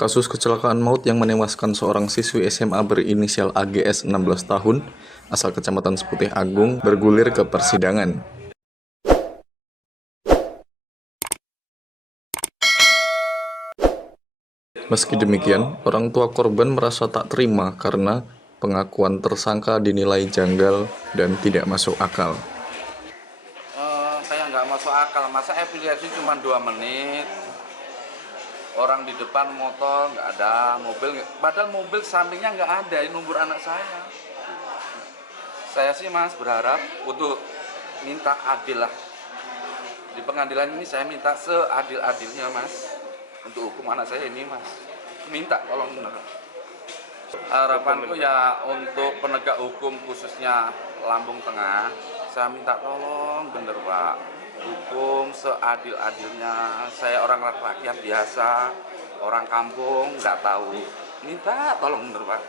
Kasus kecelakaan maut yang menewaskan seorang siswi SMA berinisial AGS 16 tahun, asal Kecamatan Seputih Agung, bergulir ke persidangan. Meski demikian, orang tua korban merasa tak terima karena pengakuan tersangka dinilai janggal dan tidak masuk akal. Saya nggak masuk akal, masa evaluasi cuma 2 menit, orang di depan motor nggak ada, mobil, padahal mobil sampingnya nggak ada, ini nomor anak saya. Saya sih mas berharap untuk minta adil lah. Di pengadilan ini saya minta seadil-adilnya mas, untuk hukum anak saya ini mas. Minta tolong bener. Harapanku ya untuk penegak hukum khususnya Lampung Tengah, saya minta tolong bener Pak, hukum seadil-adilnya. Saya orang rakyat biasa, orang kampung nggak tahu, minta tolong bener Pak.